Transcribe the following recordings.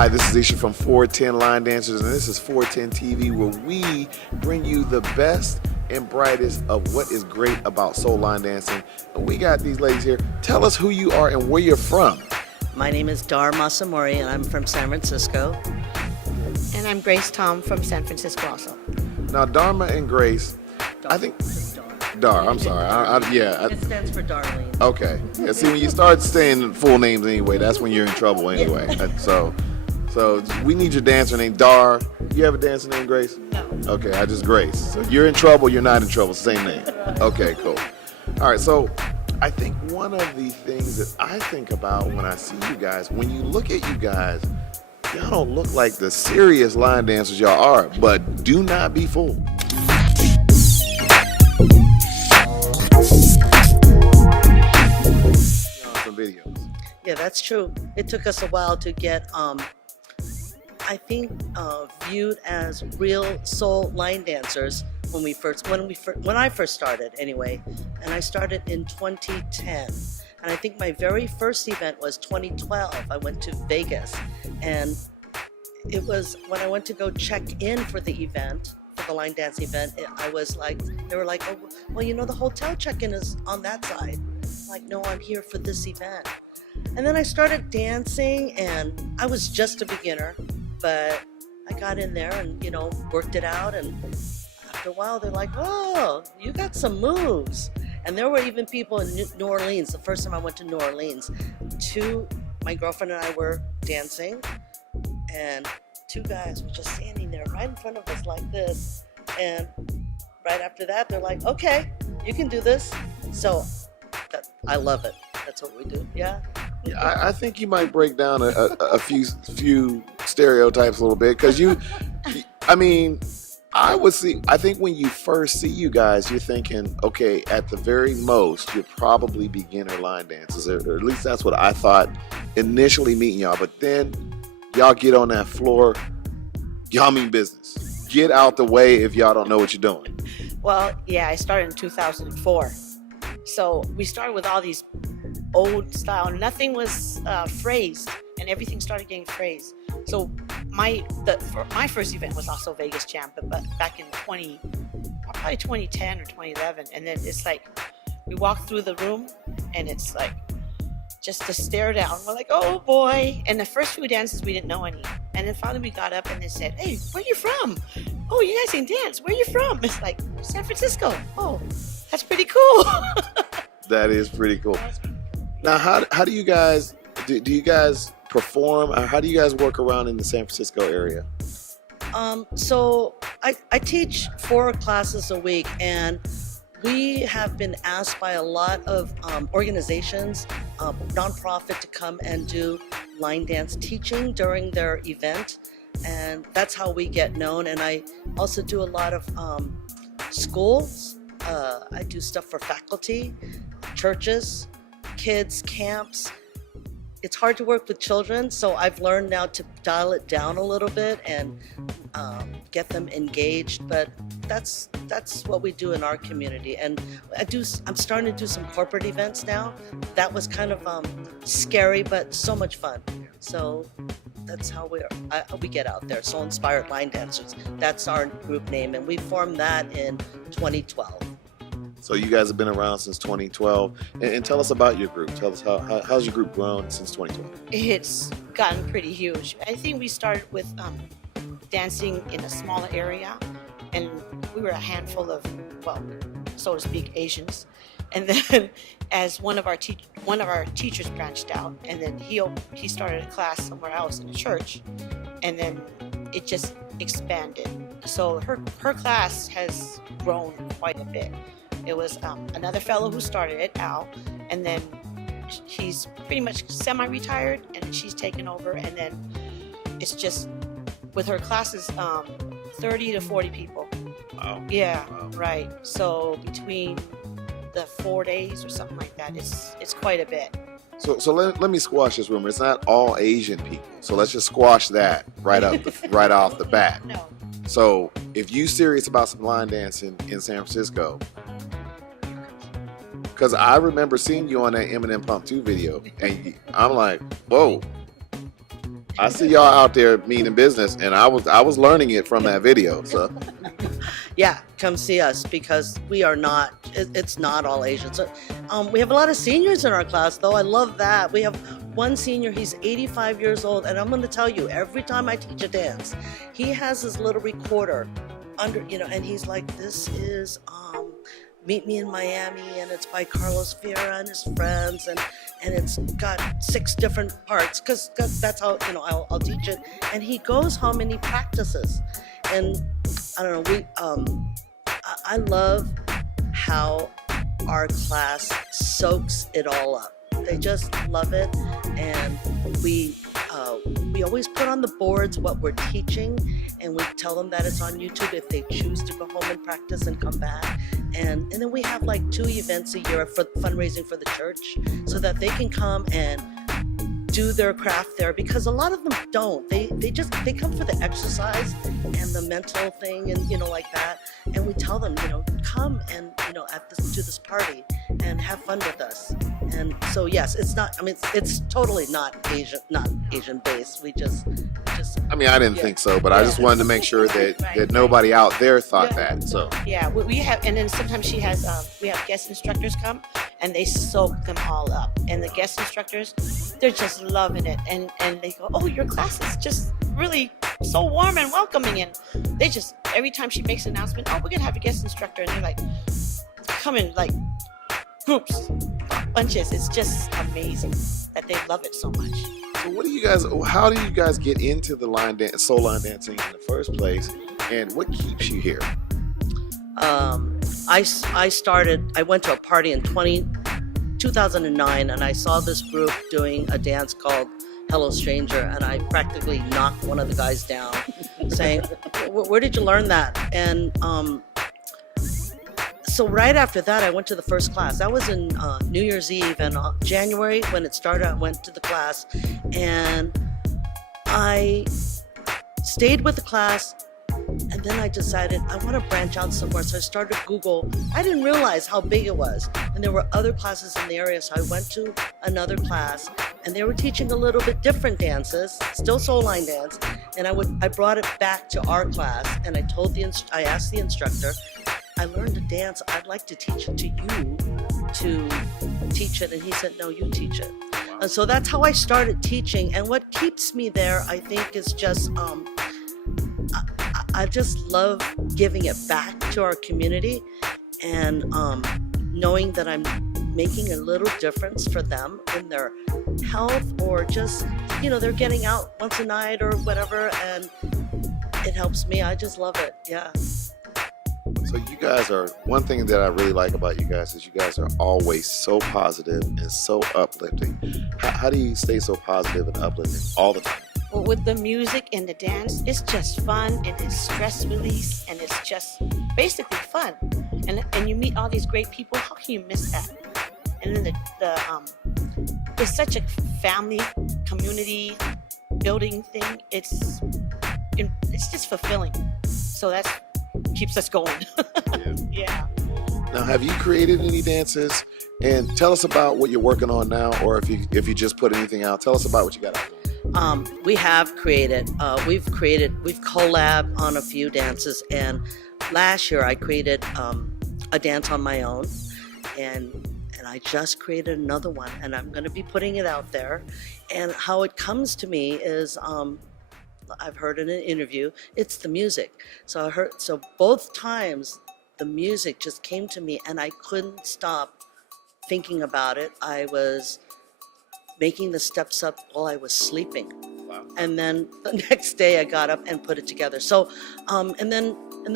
Hi, this is Isha from 410 Line Dancers, and this is 410 TV, where we bring you the best and brightest of what is great about soul line dancing. And we got these ladies here. Tell us who you are and where you're from. My name is Dar Masamori, and I'm from San Francisco. And I'm Grace Tom from San Francisco also. Now, Dharma and Grace, I think... Just Dar. Dar, I'm sorry. It stands for Darlene. Okay. Yeah, see, when you start saying full names anyway, that's when you're in trouble anyway. So we need your dancer named Dar. You have a dancer named Grace? No. Okay, I just Grace. So you're in trouble, you're not in trouble. Same name. Okay, cool. All right, so I think one of the things that I think about when I see you guys, when you look at you guys, y'all don't look like the serious line dancers y'all are, but do not be fooled. Some videos. Yeah, that's true. It took us a while to get, I think, viewed as real soul line dancers when I first started anyway. And I started in 2010. And I think my very first event was 2012. I went to Vegas, and it was when I went to go check in for the event, for the line dance event, I was like, they were like, oh, well, you know, the hotel check-in is on that side. I'm like, no, I'm here for this event. And then I started dancing, and I was just a beginner, but I got in there and, you know, worked it out. And after a while, they're like, oh, you got some moves. And there were even people in New Orleans. The first time I went to New Orleans, my girlfriend and I were dancing, and two guys were just standing there right in front of us like this. And right after that, they're like, okay, you can do this. So I love it. That's what we do. Yeah. Yeah, I think you might break down a few stereotypes a little bit, because I think when you first see you guys, you're thinking, okay, at the very most, you're probably beginner line dancers, or at least that's what I thought initially meeting y'all. But then y'all get on that floor, y'all mean business. Get out the way if y'all don't know what you're doing. Well, yeah, I started in 2004. So we started with all these old style. Nothing was phrased, and everything started getting phrased. So my first event was also Vegas Jam, but back in probably 2010 or 2011. And then it's like we walk through the room, and it's like just to stare down. We're like, oh boy! And the first few dances we didn't know any, and then finally we got up and they said, hey, where you from? Oh, you guys can dance. Where you from? It's like San Francisco. Oh, that's pretty cool. That is pretty cool. Now, how do you guys do you guys perform? Or how do you guys work around in the San Francisco area? So I teach 4 classes a week, and we have been asked by a lot of organizations, nonprofit, to come and do line dance teaching during their event, and that's how we get known. And I also do a lot of schools. I do stuff for faculty, churches, kids, camps. It's hard to work with children, so I've learned now to dial it down a little bit and get them engaged. But that's what we do in our community. And I'm starting to do some corporate events now. That was kind of scary, but so much fun. So that's how we get out there. Soul Inspired Line Dancers. That's our group name, and we formed that in 2012. So you guys have been around since 2012, and tell us about your group. Tell us how's your group grown since 2012? It's gotten pretty huge. I think we started with dancing in a smaller area, and we were a handful of, well, so to speak, Asians. And then as one of our teachers branched out, and then he started a class somewhere else in a church, and then it just expanded. So her class has grown quite a bit. It was another fellow who started it, Al, and then he's pretty much semi-retired, and she's taken over, and then it's just, with her classes, 30 to 40 people. Wow. Yeah, Wow. right. So between the 4 days or something like that, it's quite a bit. So let me squash this rumor. It's not all Asian people. So let's just squash that right off the bat. No. So if you serious about some line dancing in San Francisco, because I remember seeing you on that Eminem Pump 2 video, and I'm like, whoa. I see y'all out there meaning business, and I was learning it from that video. So Yeah, come see us because we are not. It's not all Asian. So, we have a lot of seniors in our class, though. I love that. We have one senior. He's 85 years old, and I'm going to tell you, every time I teach a dance, he has his little recorder under, and he's like, "This is Meet Me in Miami, and it's by Carlos Vieira and his friends, and it's got 6 different parts because that's how I'll teach it." And he goes home and he practices, and I don't know. I love how our class soaks it all up. They just love it, and we always put on the boards what we're teaching, and we tell them that it's on YouTube if they choose to go home and practice and come back. And then we have like 2 events a year for fundraising for the church, so that they can come and do their craft there, because a lot of them don't. They come for the exercise and the mental thing, and like that. And we tell them, come and to this party and have fun with us. And so yes, it's not. I mean, it's totally not Asian based. We just. I mean, I didn't think so, but I just wanted to make sure that nobody out there thought that. So yeah, we have, and then sometimes we have guest instructors come, and they soak them all up. And the guest instructors, they're just loving it, and they go, "Oh, your class is just really so warm and welcoming." And they just, every time she makes an announcement, "Oh, we're gonna have a guest instructor," and they're like, come in like groups, bunches. It's just amazing that they love it so much. so how do you guys get into the soul line dancing in the first place, and what keeps you here? I went to a party in 2009, and I saw this group doing a dance called Hello Stranger, and I practically knocked one of the guys down saying, "Where did you learn that?" And so right after that, I went to the first class. That was in New Year's Eve, and January when it started, I went to the class, and I stayed with the class. And then I decided I want to branch out somewhere. So I started Google. I didn't realize how big it was. And there were other classes in the area. So I went to another class, and they were teaching a little bit different dances, still soul line dance. And I brought it back to our class, and I asked the instructor, "I learned a dance. I'd like to teach it to you to teach it." And he said, "No, you teach it." And so that's how I started teaching. And what keeps me there, I think, is just I just love giving it back to our community, and knowing that I'm making a little difference for them in their health, or just, they're getting out once a night or whatever, and it helps me. I just love it. Yeah. So you guys one thing that I really like about you guys is you guys are always so positive and so uplifting. How do you stay so positive and uplifting all the time? Well, with the music and the dance, it's just fun, and it's stress release, and it's just basically fun. And you meet all these great people. How can you miss that? And then it's such a family, community building thing. It's just fulfilling. So that keeps us going. Yeah. Now, have you created any dances? And tell us about what you're working on now, or if you just put anything out, tell us about what you got out there. We have created. We've collabed on a few dances, and last year I created a dance on my own, and I just created another one, and I'm going to be putting it out there. And how it comes to me is, I've heard in an interview, it's the music. So both times the music just came to me, and I couldn't stop thinking about it. I was making the steps up while I was sleeping. Wow. And then the next day I got up and put it together. So, and then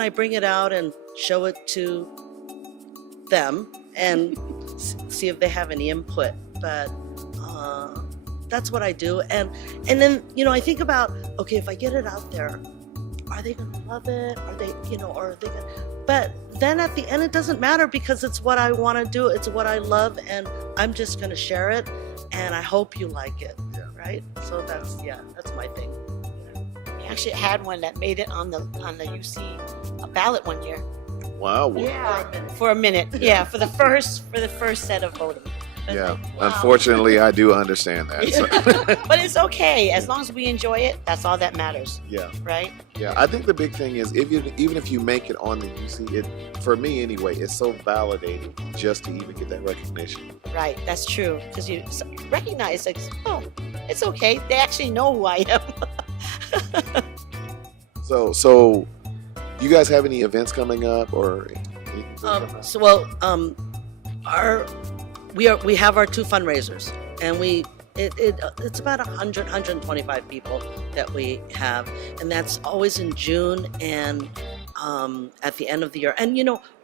I bring it out and show it to them and see if they have any input. But that's what I do. And then, I think about, okay, if I get it out there, are they going to love it? Are they, or are they going to, but then at the end, it doesn't matter, because it's what I want to do. It's what I love, and I'm just going to share it. And I hope you like it, right? So that's my thing. We actually had one that made it on the UC ballot one year. Wow. Yeah, for a minute. Yeah, for the first set of voting. Yeah. like, wow. Unfortunately, I do understand that. So. But it's okay as long as we enjoy it. That's all that matters, Yeah. right? Yeah. I think the big thing is even if you make it on the UC, it for me anyway, it's so validating just to even get that recognition. Right, that's true. Because you recognize, like, oh, it's okay. They actually know who I am. So you guys have any events coming up or anything coming up? So well, we have our 2 fundraisers, and it's about 125 people that we have, and that's always in June and at the end of the year. And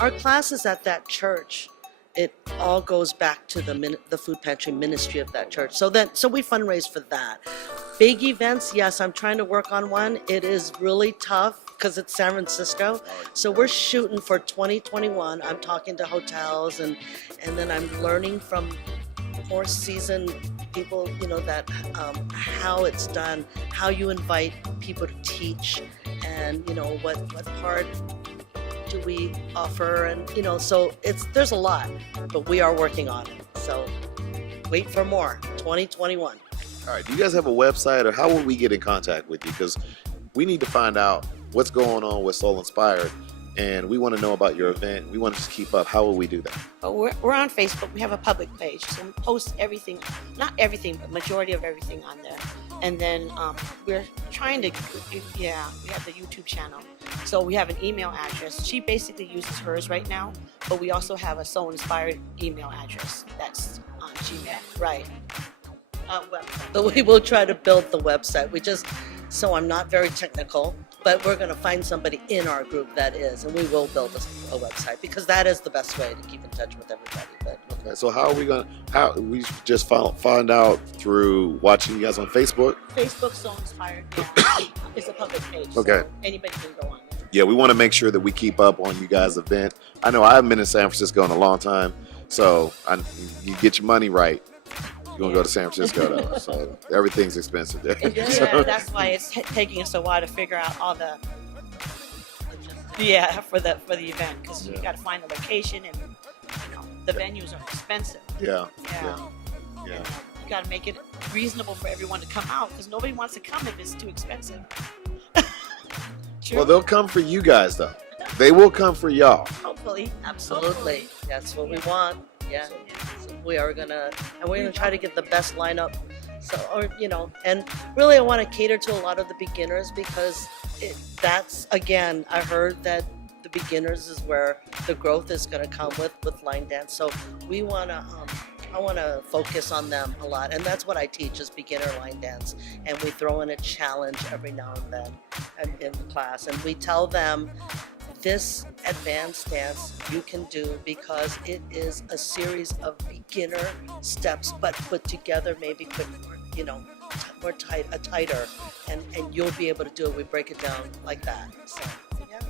our classes at that church, it all goes back to the food pantry ministry of that church. So we fundraise for that. Big events, yes, I'm trying to work on one. It is really tough because it's San Francisco. So we're shooting for 2021. I'm talking to hotels, and then I'm learning from more seasoned people, that how it's done, how you invite people to teach, and what part do we offer, and so there's a lot, but we are working on it. So wait for more. 2021. All right. Do you guys have a website, or how will we get in contact with you? Because we need to find out what's going on with Soul Inspired, and we want to know about your event. We want to just keep up. How will we do that? But we're on Facebook. We have a public page, so we post everything, not everything, but majority of everything on there. And then we're trying to, we have the YouTube channel. So we have an email address. She basically uses hers right now, but we also have a Soul Inspired email address that's on Gmail. Right. Website. But we will try to build the website. So I'm not very technical, but we're going to find somebody in our group that is, and we will build a website, because that is the best way to keep in touch with everybody. But Okay. So how are we gonna? How we just find out through watching you guys on Facebook? Facebook Soul Inspired. It's a public page. Okay. So anybody can go on there. Yeah, we want to make sure that we keep up on you guys' event. I know I haven't been in San Francisco in a long time, so you get your money right. You're gonna go to San Francisco though, so everything's expensive there. Yeah, So- that's why it's taking us a while to figure out all the for the event, because you Yeah. got to find the location, and the venues are expensive. yeah, Yeah. yeah. You got to make it reasonable for everyone to come out, because nobody wants to come if it's too expensive. True. Well, they'll come for you guys though. They will come for y'all. Hopefully. absolutely, that's what we want. Yeah. So we're gonna try to get the best lineup. So, and really I want to cater to a lot of the beginners, because that's, again, I heard that the beginners is where the growth is going to come with line dance. So I want to focus on them a lot, and that's what I teach is beginner line dance, and we throw in a challenge every now and then in the class, and we tell them this advanced dance you can do because it is a series of beginner steps, but put together maybe tighter, and you'll be able to do it. We break it down like that. So, yeah.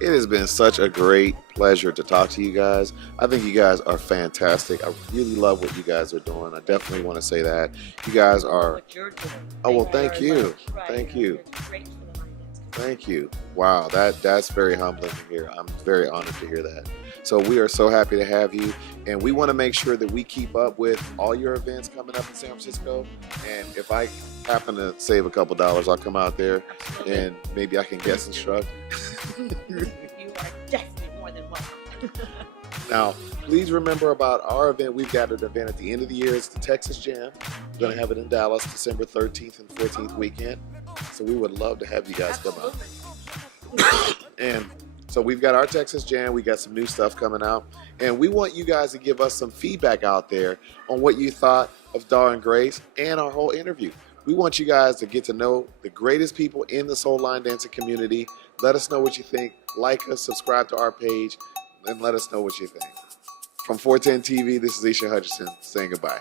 It has been such a great pleasure to talk to you guys. I think you guys are fantastic. I really love what you guys are doing. I definitely want to say that. You guys are. What you're doing. Oh, well, Thank thank you very you. much. Right. Thank you. You're great for the line dance. Thank you. Wow, that's very humbling to hear. I'm very honored to hear that. So we are so happy to have you, and we want to make sure that we keep up with all your events coming up in San Francisco. And if I happen to save a couple dollars, I'll come out there Absolutely. and maybe I can guest instruct. You are definitely more than welcome. Now, please remember about our event. We've got an event at the end of the year. It's the Texas Jam. We're going to have it in Dallas, December 13th and 14th weekend. So we would love to have you guys come out. And so we've got our Texas Jam. We got some new stuff coming out. And we want you guys to give us some feedback out there on what you thought of Dar and Grace and our whole interview. We want you guys to get to know the greatest people in the soul line dancing community. Let us know what you think. Like us, subscribe to our page, and let us know what you think. From 410 TV, this is Isha Hutchinson saying goodbye.